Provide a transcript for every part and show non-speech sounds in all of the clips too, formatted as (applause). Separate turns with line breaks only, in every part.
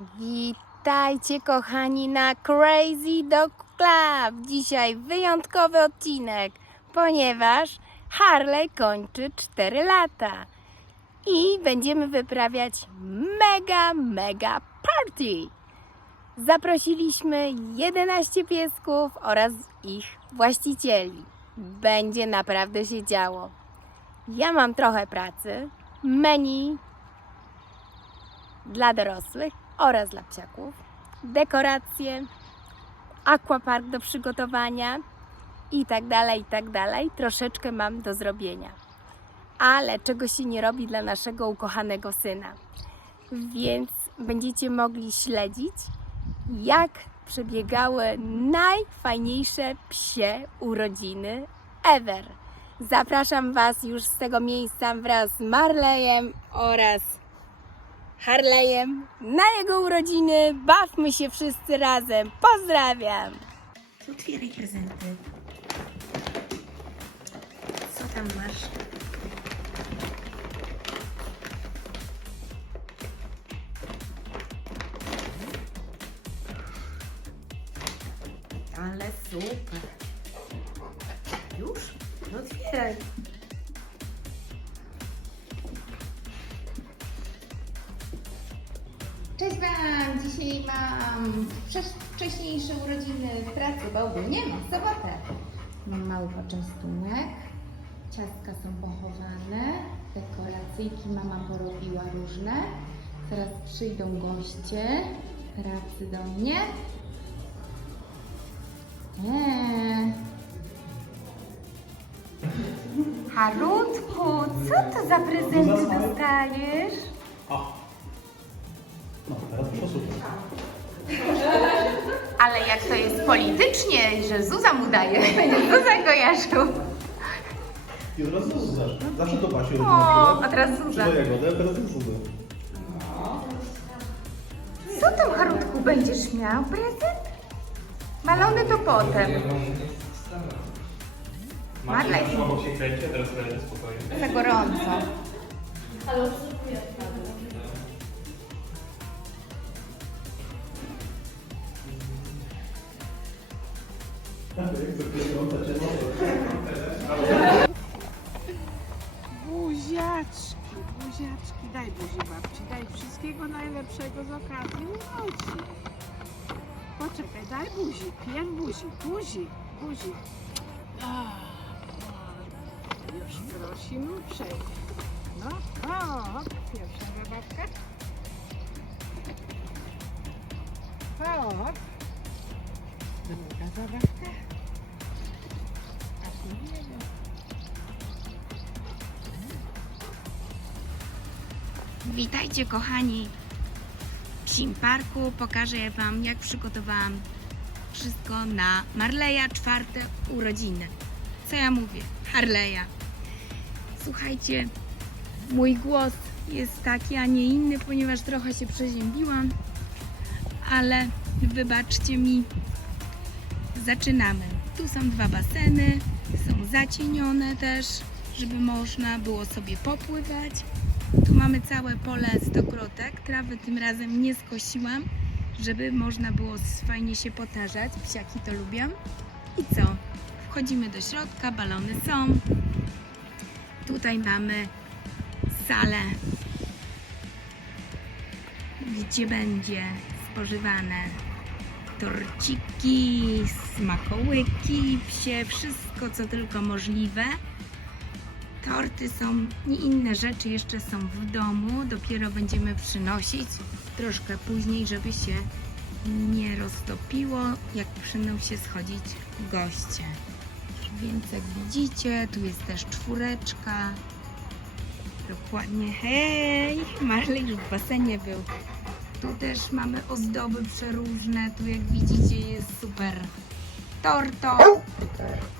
Witajcie kochani na Crazy Dog Club. Dzisiaj wyjątkowy odcinek, ponieważ Harley kończy 4 lata i będziemy wyprawiać mega, mega party. Zaprosiliśmy 11 piesków oraz ich właścicieli. Będzie naprawdę się działo. Ja mam trochę pracy. Menu dla dorosłych oraz dla psiaków, dekoracje, aquapark do przygotowania i tak dalej, i tak dalej. Troszeczkę mam do zrobienia. Ale czego się nie robi dla naszego ukochanego syna. Więc będziecie mogli śledzić, jak przebiegały najfajniejsze psie urodziny ever. Zapraszam Was już z tego miejsca wraz z Marlejem oraz Harley'em na jego urodziny. Bawmy się wszyscy razem. Pozdrawiam! Otwieraj prezenty. Co tam masz? Ale super. Już? No otwieraj.
Dzisiaj mam wcześ- wcześniejsze urodziny w pracy, bo ogólnie nie ma, w sobotę. Mam mały poczęstunek, ciastka są pochowane, dekoracyjki mama porobiła różne. Teraz przyjdą goście pracy do mnie. Eee. Harutku, co to za prezenty dostajesz?
No, teraz poszło super.
Ale jak to jest politycznie, że Zuza mu daje, będzie (laughs) Zuza kojarzył.
I od razu Zuzasz. Zawsze do Basi
O,
robiła
a teraz
Czy
Zuza.
do Jagody, a teraz jest Zuza.
Co tam, Harutku, będziesz miał? Prezent? Malony to potem. Marlej.
Obok się kręci, a teraz będę spokojnie.
Za gorąco.
Buziaczki, buziaczki, daj buzi babci, daj wszystkiego najlepszego z okazji urodzin. Poczekaj, daj buzi, pień buzi, buzi, buzi. Już prosimy uprzejmie. No, o, pierwsza zabawka. Hop. Druga zabawka.
Witajcie kochani w Sim Parku. Pokażę Wam jak przygotowałam wszystko na Marleja czwarte urodziny. Co ja mówię? Harleja. Słuchajcie, mój głos jest taki, a nie inny, ponieważ trochę się przeziębiłam, ale wybaczcie mi. Zaczynamy. Tu są dwa baseny, są zacienione też, żeby można było sobie popływać. Tu mamy całe pole stokrotek. Trawy tym razem nie skosiłam, żeby można było fajnie się potarzać. Psiaki to lubią. I co? Wchodzimy do środka, balony są. Tutaj mamy salę, gdzie będzie spożywane torciki, smakołyki, psie, wszystko co tylko możliwe. Torty są i inne rzeczy jeszcze są w domu. Dopiero będziemy przynosić troszkę później, żeby się nie roztopiło, jak przyjdą się schodzić goście. Więc jak widzicie, tu jest też czwóreczka. Dokładnie. Hej! Marley już w basenie był. Tu też mamy ozdoby przeróżne. Tu jak widzicie jest super torto.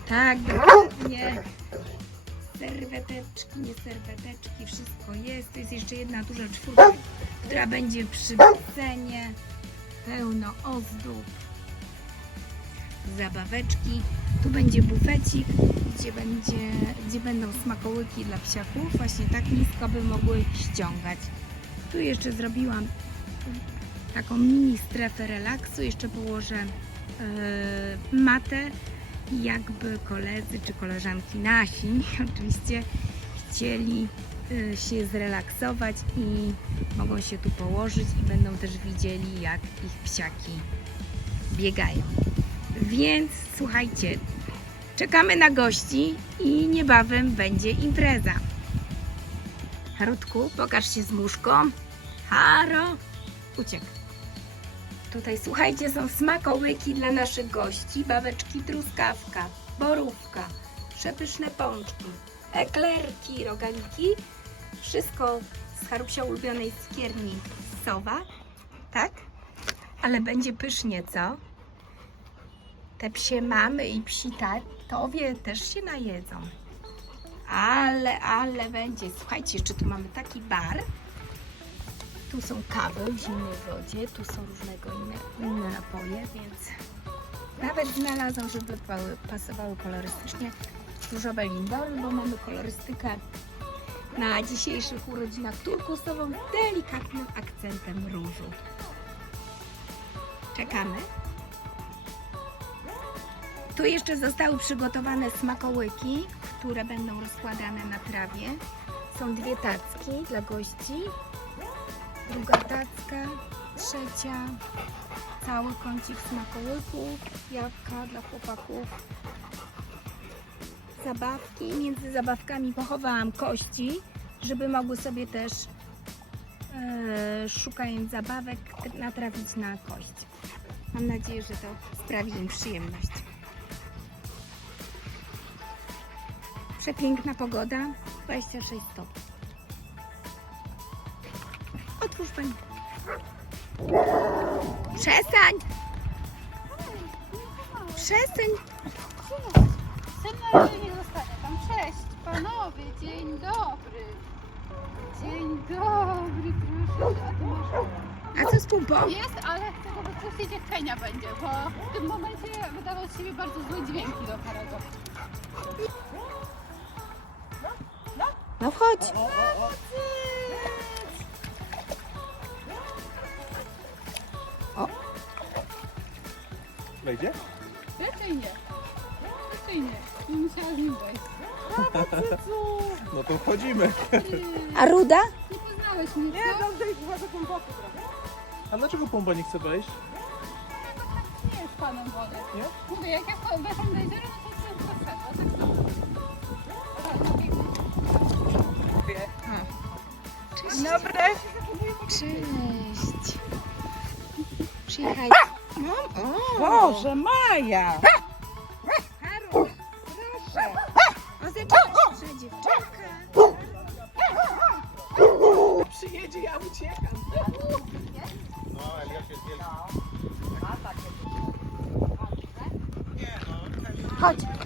Tak, dokładnie serweteczki, nie serweteczki, wszystko jest. To jest jeszcze jedna duża czwórka, która będzie przy basenie. Pełno ozdób, zabaweczki. Tu będzie bufecik, gdzie, będzie, gdzie będą smakołyki dla psiaków. Właśnie tak nisko by mogły ściągać. Tu jeszcze zrobiłam taką mini strefę relaksu. Jeszcze położę e, matę, jakby koledzy czy koleżanki nasi (laughs) oczywiście chcieli e, się zrelaksować i mogą się tu położyć i będą też widzieli, jak ich psiaki biegają. Więc słuchajcie, czekamy na gości i niebawem będzie impreza. Harutku, pokaż się z muszką. Haro, uciekł. Tutaj słuchajcie, są smakołyki dla naszych gości, babeczki truskawka, borówka, przepyszne pączki, eklerki, rogaliki. Wszystko z Harusia ulubionej skierni sowa, tak? Ale będzie pysznie, co? Te psie mamy i psi tatowie też się najedzą. Ale, ale będzie. Słuchajcie, jeszcze tu mamy taki bar. Tu są kawy w zimnej wodzie, tu są różnego inne, inne napoje, więc nawet znalazłam, żeby pa- pasowały kolorystycznie różowe lindol, bo mamy kolorystykę na dzisiejszych urodzinach turkusową z delikatnym akcentem różu. Czekamy. Tu jeszcze zostały przygotowane smakołyki, które będą rozkładane na trawie. Są dwie tacki dla gości, druga tacka, trzecia, cały kącik smakołyków, jabłka dla chłopaków, zabawki. Między zabawkami pochowałam kości, żeby mogły sobie też e, szukając zabawek natrafić na kość. Mam nadzieję, że to sprawi im przyjemność. Przepiękna pogoda, 26 stopni. Pani. Przestań! Przestań!
Senior nie zostanie tam. Cześć panowie, dzień dobry. Dzień dobry, proszę. A ty masz...
A co z pumpą?
Jest, ale prostu słyszeć jak Kenia będzie, bo w tym momencie wydawał z siebie bardzo złe dźwięki do Harego.
No wchodź.
Wejdzie?
Raczej nie. Raczej nie. Nie musiała z nim wejść.
No to wchodzimy.
A ruda?
Nie poznałeś mnie,
Nie,
co?
tam zejść chyba do głęboko trochę.
A dlaczego pompa nie chce wejść?
Nie jest panem wody.
Nie?
Mówię, jak ja weszłam do jeziora, no to wszystko wszedło. Tak samo.
Cześć.
Dobre.
Cześć. Przyjechaj. No.
Boże, Maja.
Haru, proszę. O, zaczęłaś się dziewczynka.
Przyjedzie, ja uciekam.
Chodź.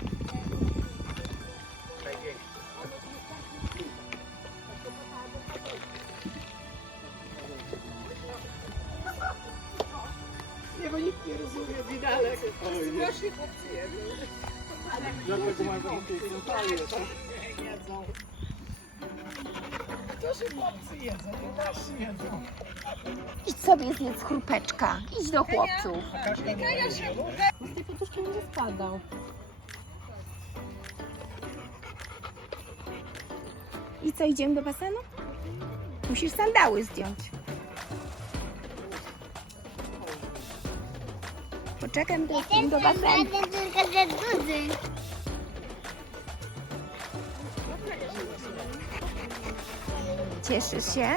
Widalek. Właśnie chłopcy jedzą.
Dlatego mają takie centralne,
jedzą. To, chłopcy jedzą, jedzą.
Idź sobie zjedz chrupeczka. Idź do chłopców.
Z tej poduszki będzie spadał.
I co, idziemy do basenu? Musisz sandały zdjąć. Poczekam do, do basenu. Cieszysz się?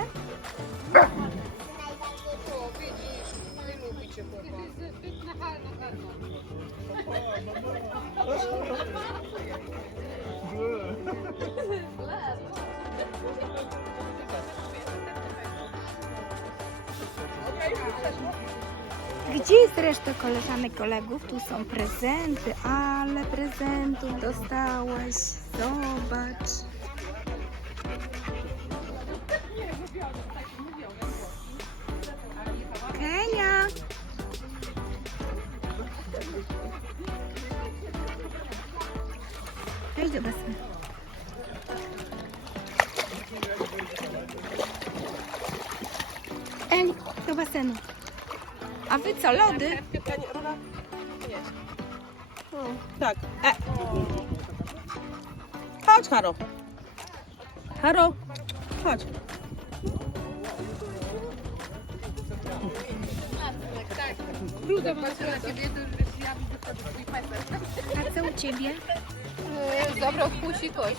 Gdzie jest reszta koleżanek, kolegów? Tu są prezenty, ale prezentów dostałaś. Zobacz. Kenia! Wejdź do basenu. Eli, do basenu. A wy co, lody?
Pytanie, Rola? Nie. Tak. E. Chodź, Haro. Haro, chodź.
A co u ciebie?
Zabrał pusi kość.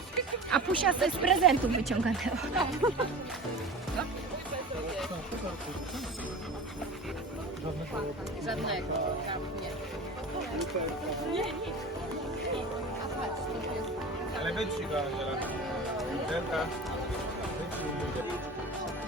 A Pusia coś z prezentów wyciągnęła.
Żadnego. Tam nie.
Ale wytrzyj go, Angela. Wielka. Wytrzyj.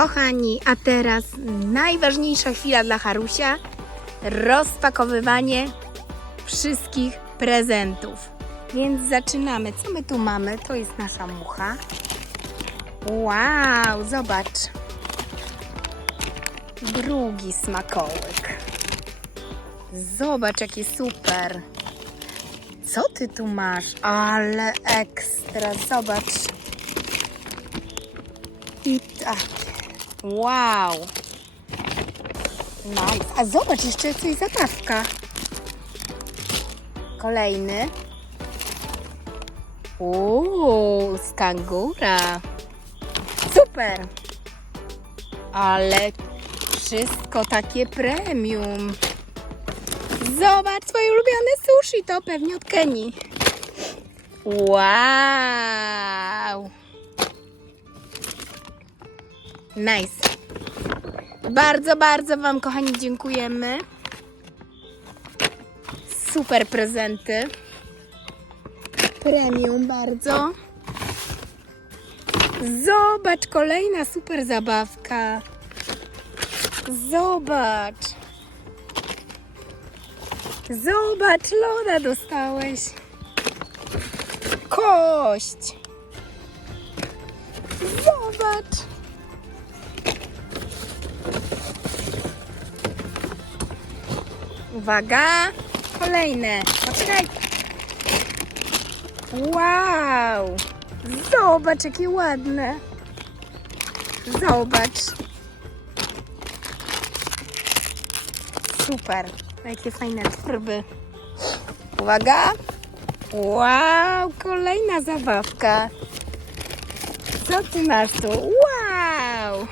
Kochani, a teraz najważniejsza chwila dla Harusia. Rozpakowywanie wszystkich prezentów. Więc zaczynamy. Co my tu mamy? To jest nasza mucha. Wow, zobacz. Drugi smakołyk. Zobacz, jaki super. Co ty tu masz? Ale ekstra, zobacz. I tak. Wow. Nice. A zobacz, jeszcze coś zabawka. Kolejny. Uuu, z kangura. Super. Ale wszystko takie premium. Zobacz, twoje ulubione sushi to pewnie od Kenii. Wow. Nice. Bardzo, bardzo Wam, kochani, dziękujemy. Super prezenty. Premium bardzo. Zobacz, kolejna super zabawka. Zobacz. Zobacz, loda dostałeś. Kość. Zobacz. Uwaga! Kolejne. Poczekaj. Wow! Zobacz, jakie ładne. Zobacz. Super. Jakie fajne tryby. Uwaga. Wow, kolejna zabawka. Co ty masz tu? Wow!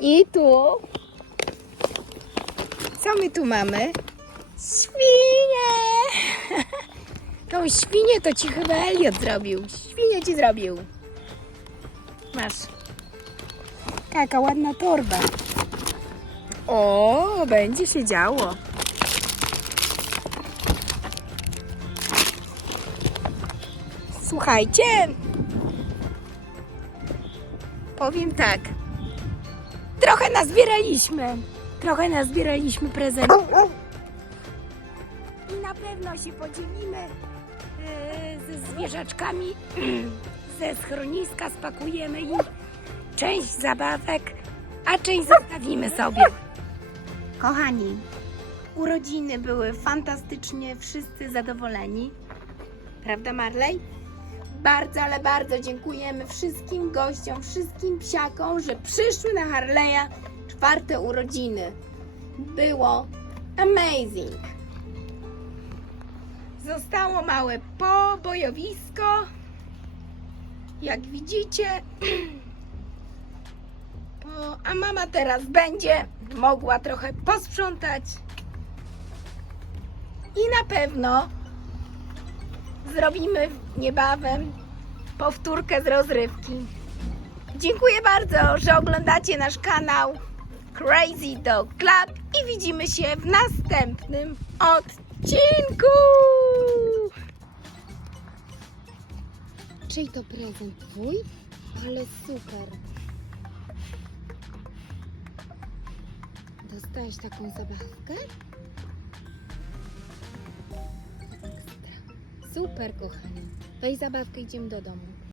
I tu co my tu mamy? Świnie! (laughs) Tą świnię to ci chyba Elliot zrobił. Świnię ci zrobił. Masz. Taka ładna torba. O, będzie się działo. Słuchajcie. Powiem tak. Trochę nazbieraliśmy. Trochę nazbieraliśmy prezentów. I na pewno się podzielimy e, ze zwierzaczkami (clears throat) ze schroniska, spakujemy im część zabawek, a część zostawimy sobie. Kochani, urodziny były fantastycznie, wszyscy zadowoleni. Prawda, Marley? Bardzo, ale bardzo dziękujemy wszystkim gościom, wszystkim psiakom, że przyszły na Harley'a czwarte urodziny. Było amazing. Zostało małe pobojowisko. Jak widzicie. (clears throat) Po, a mama teraz będzie mogła trochę posprzątać. I na pewno zrobimy niebawem powtórkę z rozrywki. Dziękuję bardzo, że oglądacie nasz kanał Crazy Dog Club i widzimy się w następnym odcinku. Czyj to prezent twój? Ale super. Dostałeś taką zabawkę? Super, kochani. Weź zabawkę, idziemy do domu.